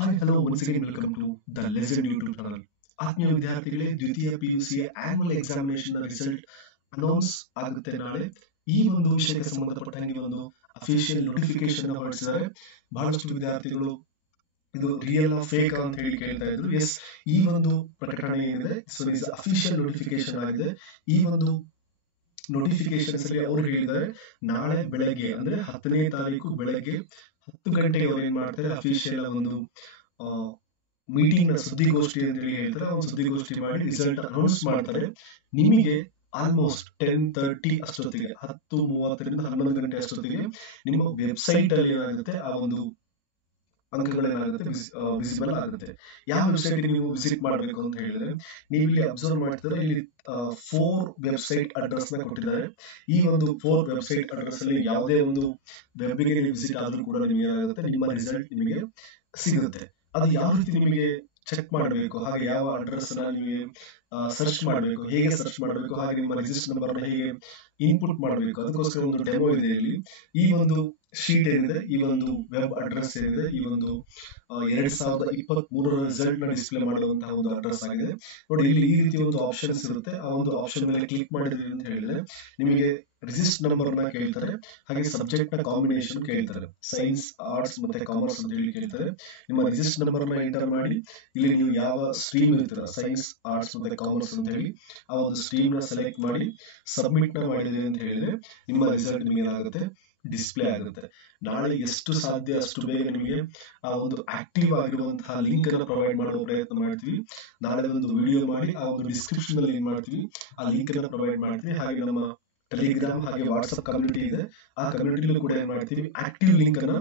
Hi, hello, once again welcome to the Legend YouTube channel. ಆತ್ಮೀಯ ವಿದ್ಯಾರ್ಥಿಗಳೇ, ದ್ವಿತೀಯ PUC annual examination result announce ಆಗುತ್ತೆ ನಾಳೆ. ಈ ಒಂದು ವಿಷಯಕ್ಕೆ ಸಂಬಂಧಪಟ್ಟಂಗೆ ಒಂದು ಅಫಿಷಿಯಲ್ ನೋಟಿಫಿಕೇಶನ್ ಹೊರಡಿಸಿದ್ದಾರೆ. ಬಹಳಷ್ಟು ವಿದ್ಯಾರ್ಥಿಗಳು ಇದು ರಿಯಲ್ ಫೇಕ್ ಅಂತ ಹೇಳಿ ಕೇಳ್ತಾ ಇದ್ರು. ಎಸ್, ಈ ಒಂದು ಪ್ರಕಟಣೆ ಏನಿದೆ, ಸೊ ಇಸ್ ಅಫಿಷಿಯಲ್ ನೋಟಿಫಿಕೇಶನ್ ಆಗಿದೆ. ಈ ಒಂದು ನೋಟಿಫಿಕೇಶನ್ಸ್ ಅಲ್ಲಿ ಅವರು ಹೇಳಿದ್ದಾರೆ, ನಾಳೆ ಬೆಳಗ್ಗೆ ಅಂದ್ರೆ 10ನೇ ತಾರೀಕು ಬೆಳಗ್ಗೆ 10 ಗಂಟೆಗೆ ಅವ್ರು ಏನ್ ಮಾಡ್ತಾರೆ, ಅಫಿಷಿಯಲ್ ಒಂದು ಮೀಟಿಂಗ್ ನ ಸುದ್ದಿಗೋಷ್ಠಿ ಅಂತ ಹೇಳಿ ಹೇಳ್ತಾರೆ. ಒಂದು ಸುದ್ದಿಗೋಷ್ಠಿ ಮಾಡಿ ರಿಸಲ್ಟ್ ಅನೌನ್ಸ್ ಮಾಡ್ತಾರೆ. ನಿಮಗೆ ಆಲ್ಮೋಸ್ಟ್ 10:30 ಅಷ್ಟೊತ್ತಿಗೆ, 10:30ರಿಂದ 11 ಗಂಟೆ ಅಷ್ಟೊತ್ತಿಗೆ ನಿಮ್ಮ ವೆಬ್ಸೈಟ್ ಅಲ್ಲಿ ಏನಾಗುತ್ತೆ, ಆ ಒಂದು ಅಂಕಗಳೇನಾಗುತ್ತೆ ವಿಸಿಬಲ್ ಆಗುತ್ತೆ. ಯಾವ ವೆಬ್ಸೈಟ್ ನೀವು ವಿಸಿಟ್ ಮಾಡಬೇಕು ಅಂತ ಹೇಳಿದ್ರೆ, ನೀವು ಇಲ್ಲಿ ಅಬ್ಸರ್ವ್ ಮಾಡ್ತಿದ್ರೆ ಇಲ್ಲಿ 4 ವೆಬ್ಸೈಟ್ ಅಡ್ರೆಸ್ ನ ಕೊಟ್ಟಿದ್ದಾರೆ. ಈ ಒಂದು 4 ವೆಬ್ಸೈಟ್ ಅಡ್ರೆಸ್ ಅಲ್ಲಿ ಯಾವುದೇ ಒಂದು ವೆಬ್ಗೆ ನೀವು ವಿಸಿಟ್ ಆದ್ರೂ ಕೂಡ ನಿಮಗೆ ಏನಾಗುತ್ತೆ, ನಿಮ್ಮ ರಿಸಲ್ಟ್ ನಿಮಗೆ ಸಿಗುತ್ತೆ. ಅದು ಯಾವ ರೀತಿ ನಿಮಗೆ ಚೆಕ್ ಮಾಡಬೇಕು, ಹಾಗೆ ಯಾವ ಅಡ್ರೆಸ್ ನ ನಿಮಗೆ ಸರ್ಚ್ ಮಾಡಬೇಕು, ಹೇಗೆ ಸರ್ಚ್ ಮಾಡಬೇಕು, ಹಾಗೆ ನಿಮ್ಮ ರಿಜಿಸ್ಟರ್ ನಂಬರ್ ಹೇಗೆ ಇನ್ಪುಟ್ ಮಾಡಬೇಕು, ಅದಕ್ಕೋಸ್ಕರ ಒಂದು ಡೆಮೋ ಇದೆ ಇಲ್ಲಿ. ಈ ಒಂದು ಶೀಟ್ ಏನಿದೆ, ಈ ಒಂದು ವೆಬ್ ಅಡ್ರೆಸ್ ಏನಿದೆ, ಈ ಒಂದು 2023 ರಿಸಲ್ಟ್ ನ ಡಿಸ್ಪ್ಲೇ ಮಾಡುವಂತಹ ಒಂದು ಅಡ್ರೆಸ್ ಆಗಿದೆ. ನೋಡಿ, ಇಲ್ಲಿ ಈ ರೀತಿ ಒಂದು ಆಪ್ಷನ್ಸ್ ಇರುತ್ತೆ. ಆ ಒಂದು ಆಪ್ಷನ್ ಮೇಲೆ ಕ್ಲಿಕ್ ಮಾಡಿದ್ರಿ ಅಂತ ಹೇಳಿದ್ರೆ ನಿಮಗೆ ರಿಜಿಸ್ಟರ್ ನಂಬರ್ ನ ಕೇಳ್ತಾರೆ, ಹಾಗೆ ಸಬ್ಜೆಕ್ಟ್ ನ ಕಾಂಬಿನೇಷನ್ ಕೇಳ್ತಾರೆ. ಸೈನ್ಸ್, ಆರ್ಟ್ಸ್ ಮತ್ತೆ ಕಾಮರ್ಸ್ ಅಂತ ಹೇಳಿ ಕೇಳ್ತಾರೆ. ನಿಮ್ಮ ರಿಜಿಸ್ಟರ್ ನಂಬರ್ ನ ಎಂಟರ್ ಮಾಡಿ ಇಲ್ಲಿ ನೀವು ಯಾವ ಸ್ಟ್ರೀಮ್ ಇರ್ತೀರ, ಸೈನ್ಸ್, ಆರ್ಟ್ಸ್ ಮತ್ತೆ ಕಾಮರ್ಸ್ ಅಂತ ಹೇಳಿ ಆ ಒಂದು ಸ್ಟ್ರೀಮ್ ನ ಸೆಲೆಕ್ಟ್ ಮಾಡಿ ಸಬ್ಮಿಟ್ ನ ಮಾಡಿದ್ರೆ ಅಂತ ಹೇಳಿದ್ರೆ ನಿಮ್ಮ ರಿಸಲ್ಟ್ ನಿಮಗೆ ಏನಾಗುತ್ತೆ, ಡಿಸ್ಪ್ಲೇ ಆಗುತ್ತೆ. ನಾಳೆ ಎಷ್ಟು ಸಾಧ್ಯ ಅಷ್ಟು ಬೇಗ ನಿಮಗೆ ಆ ಒಂದು ಆಕ್ಟಿವ್ ಆಗಿರುವಂತಹ ಲಿಂಕ್ ಅನ್ನು ಪ್ರೊವೈಡ್ ಮಾಡುವ ಪ್ರಯತ್ನ ಮಾಡ್ತೀವಿ. ನಾಳೆ ಒಂದು ವಿಡಿಯೋ ಮಾಡಿ ಆ ಒಂದು ಡಿಸ್ಕ್ರಿಪ್ಷನ್ ಅಲ್ಲಿ ಏನ್ ಮಾಡ್ತೀವಿ, ಆ ಲಿಂಕ್ ಅನ್ನು ಪ್ರೊವೈಡ್ ಮಾಡ್ತೀವಿ. ಹಾಗೆ ನಮ್ಮ ಟೆಲಿಗ್ರಾಮ್ ಹಾಗೆ ವಾಟ್ಸ್ಆಪ್ ಕಮ್ಯುನಿಟಿ ಇದೆ, ಆ ಕಮ್ಯುನಿಟಿಲೂ ಕೂಡ ಏನ್ ಮಾಡ್ತೀವಿ, ಆಕ್ಟಿವ್ ಲಿಂಕ್ ಅನ್ನ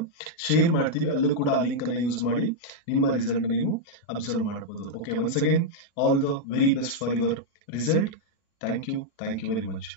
ಶೇರ್ ಮಾಡ್ತೀವಿ. ಅಲ್ಲೂ ಕೂಡ ಆ ಲಿಂಕ್ ಅನ್ನ ಯೂಸ್ ಮಾಡಿ ನಿಮ್ಮ ರಿಸಲ್ಟ್ ನೀವು ಅಬ್ಸರ್ವ್ ಮಾಡಬಹುದು. Okay, once again all the very best for your result. Thank you very much.